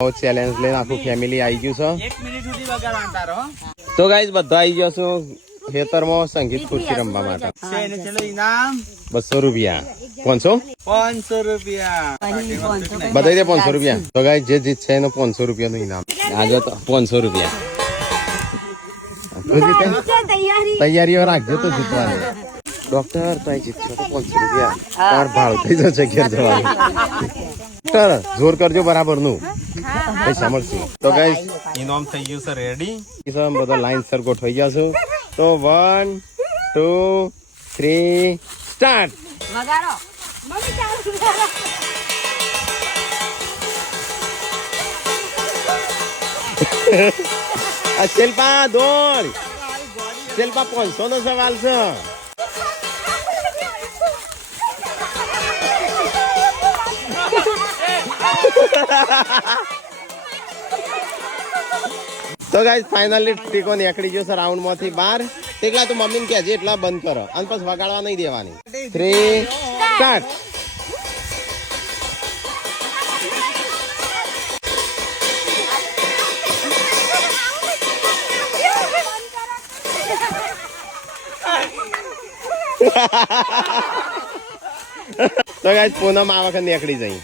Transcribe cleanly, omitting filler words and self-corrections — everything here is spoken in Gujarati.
ચેલેન્જ લઈને આખું ફેમિલી આવી ગયું છે 1 મિનિટ સુધી વગાડવાનું તારો તો ગાઈસ બધા આવી ગયા છો ખેતરમાં સંગીત ખુરશી રમવા માટે છે ચલો ઇનામ 200 રૂપિયા 500 રૂપિયા બતાવી દે 500 રૂપિયા તો ગાઈસ જે જીતશે એનો 500 રૂપિયાનું ઇનામ આજે તો 500 રૂપિયા તૈયારીઓ રાખજો તો જીતવાની ડોક્ટર તો જીતશો તો 500 રૂપિયા તાર ભાવ થઈ જશે ઘેર જવાનું જોર કરજો બરાબર નું પૈસા મળશે તો ગાઈસ ઇનામ થઈ ગયું છે રેડી બધા લાઈન સર ગોઠવાઈ ગયા છો તો 1 2 3 સ્ટાર્ટ વગાડો મમ્મી ચાલુ આ શિલ્પા દોડ શિલ્પા 500 નો સવાલ છે તો ગાઈસ ફાઇનલી ટીકો નીકળી ગયો છે રાઉન્ડ માંથી બહાર એટલા તો મમ્મીને કહેજે એટલા બંધ કરો અને પછી વગાડવા નહીં દેવાની 3 સ્ટાર્ટ તો ગાઈસ પૂનમ આ વખત નીકળી જઈ